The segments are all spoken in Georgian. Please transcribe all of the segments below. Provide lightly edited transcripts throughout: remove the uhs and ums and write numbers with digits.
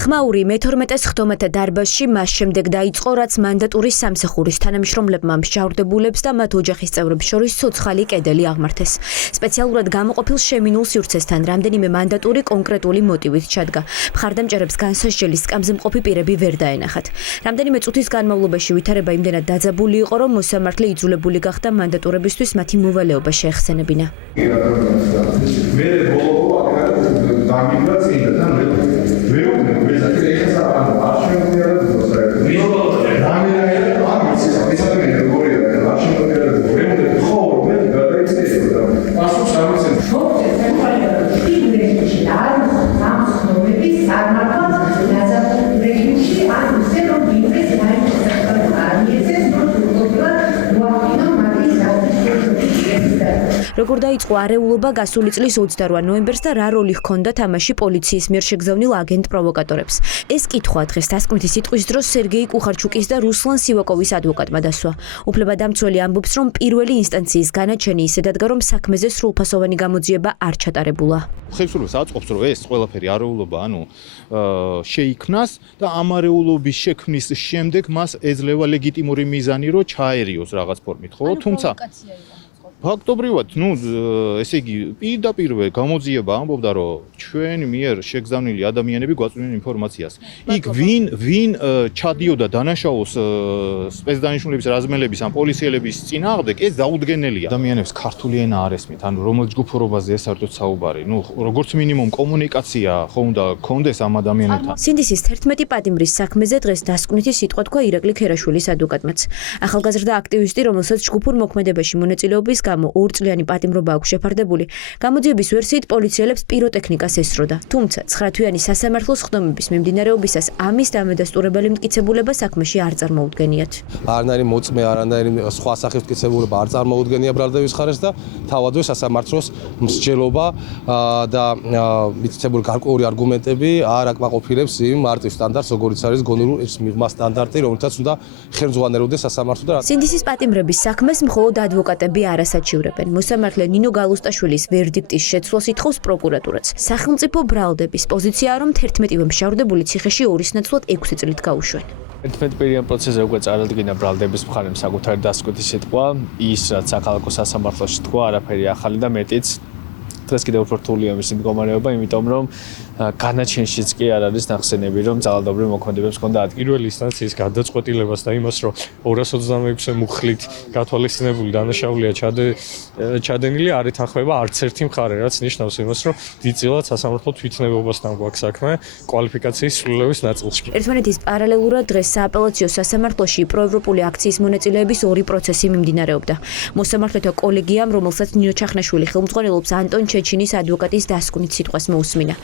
ხმაური მე-12-ს ხდომათა დარბაზში მას შემდეგ დაიწყო, რაც მანდატურის სამსახურის თანამშრომლებმა მსჯავრდებულებს და მათ ოჯახის წევრებს შორის ცოცხალი კედელი აღმართეს. სპეციალურად გამოყოფილ შემინულ სივრცესთან რამდენიმე მანდატური კონკრეტული მოტივით ჩადგა. მხარდამჭერებს განსასჯელის სკამზემყოფი პირები ვერ დაენახათ. რამდენიმე წუთის განმავლობაში ვითარება იმდენად დაძაბული იყო, რომ მოსამართლე იძულებული გახდა მანდატურებისთვის მათი მოვალეობა შეეხსენებინა. როგორ დაიწყო არეულობა გასული წლის 28 ნოემბერს და რა როლი ჰქონდა თამაში პოლიციის მიერ შეგზავნილ აგენტ პროვოკატორებს. ეს კითხვა დღეს დასკვნითი სიტყვის დროს სერგეი კუხარჩუკის და რუსლან სივაკოვის ადვოკატმა დასვა. უფლებადამცველი ამბობს, რომ პირველი ინსტანციის განაჩენი ისე დადგა, რომ საქმეზე სრულფასოვანი გამოძიება არ ჩატარებულა. ხელისუფლებას აწყობს, რომ ეს ყველაფერი არეულობა, შეიქმნას და ამ არეულობის შექმნის შემდეგ მას ეძლევა ლეგიტიმური მიზანი, რომ ჩაერიოს რაღაც ფორმით, ხო? თუმცა ფაქტობრივად, ესე იგი, პირდაპირ გამოძიება ამბობდა, რომ ჩვენ მიერ შეგზავნილი ადამიანები გვაწვდიან ინფორმაციას. იქ ვინ ჩადიოდა დანაშაულს სპეცდანიშნულების რაზმელების ან პოლიციელების წინააღმდეგ, ეს დაუდგენელია. ადამიანებს ქართული ენა არ ესმით, რომელ ჯგუფურობაზე საერთოდ საუბარი. როგორც მინიმუმ კომუნიკაცია ხო უნდა გქონდეს ამ ადამიანებთან. სინდისის 11 პატიმრის საქმეზე დღეს დასკვნითი სიტყვა თქვა ირაკლი ქერაშვილის ადვოკატმაც. ახალგაზრდა აქტივისტი, რომელსაც ჯგუფურ მოქმედებაში მონაწილეობის გამო 2 წლიანი პატიმრობა აქვს შეფარდებული, გამოძიების ვერსიით პოლიციელებს პიროტექნიკას ესროდა. თუმცა 9 თვიანი სასამართლოს ხდომების მიმდინარეობისას ამის დამადასტურებელი მტკიცებულება საქმეში არ წარმოუდგენიათ. არანაირი მოწმე, არანაირი სხვა სახის მტკიცებულება არ წარმოუდგენია ბრალდების ხარეს და თავადვე სასამართლოს მსჯელობა და მტკიცებული გარკვეული არგუმენტები არ აკმაყოფილებს იმ მარტივ სტანდარტს, როგორიც არის გონურის მიღმა სტანდარტი, რომელთაც უნდა ხელმძღვანელობდეს სასამართლო და სინდისის პატიმრების საქმეს მხოლოდ ადვოკატები არასაჩივრებენ. მოსამართლე ნინო გალუსტაშვილის ვერდიქტის შეცვლას ითხოვს პროკურატურაც. სახელმწიფო ბრალდების პოზიციაა, რომ 11-ვე მშავრდებული ციხეში ორის ნაცვლად 6 წლით გაუშვენ. 11 პირიან პროცესზე უკვე წარადგინა ბრალდების მხარემ საკუთარი დასკვეთი სიტყვა, ის რაც საქალაქო სასამართლოში თქვა, არაფერი ახალი და მეტიც დღეს კიდევ უფრო რთულია მისი მდგომარეობა, იმიტომ რომ განაჩენშიც კი არ არის ნახსენები, რომ ძალადობრივ მოქმედებებს ჰქონდა ადგილი. პირველი ინსტანციის გადაწყვეტილებას და იმას, რომ 226 მუხლით გათვალისწინებული დანაშაულია ჩადენილი, არ ეთანხმება არც ერთი მხარე, რაც ნიშნავს იმას, რომ დიდწილად სასამართლო თვითნებობასთან გვაქვს საქმე კვალიფიკაციის სრულების ნაწილში. ერთმანეთის პარალელურად დღეს სააპელაციო სასამართლოში პროევროპული აქციის მონაწილეების 2 პროცესი მიმდინარეობდა. მოსამართლეთა კოლეგიამ, რომელსაც ნინო ჩახნაშვილი ხელმძღვანელობს, ანტონ ჩეჩინის ადვოკატის დასკვნით სიტყვას მოусმინა.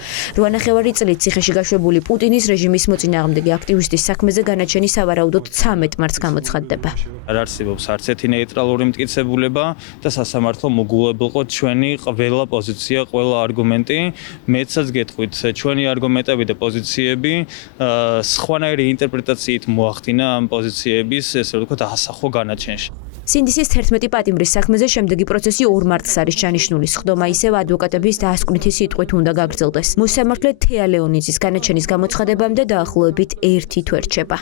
8 წლით ციხეში გაშვებული პუტინის რეჟიმის მოწინააღმდეგე აქტივისტის საქმეზე განაჩენი სავარაუდოდ 13 მარტს გამოცხადდება. არ არსებობს არც ერთი ნეიტრალური მტკიცებულება და სასამართლო მოგულებელყო ჩვენი ყველა პოზიცია, ყველა არგუმენტი. მეცაც გეტყვით, ჩვენი არგუმენტები და პოზიციები სხვანაირი ინტერპრეტაციით მოახდინა ამ პოზიციების, ესე ვთქვათ, ასახვა განაჩენში. სინდისის 11 პატიმრის საქმეზე შემდეგი პროცესი 2 მარტს არის ჩანიშნული. ხდომა ისევ ადვოკატების დასკვნითი სიტყვით უნდა გაგრძელდეს. მოსამართლე თეა ლეონიძის განაჩენის გამოცხადებამდე დაახლოებით 1 თვე რჩება.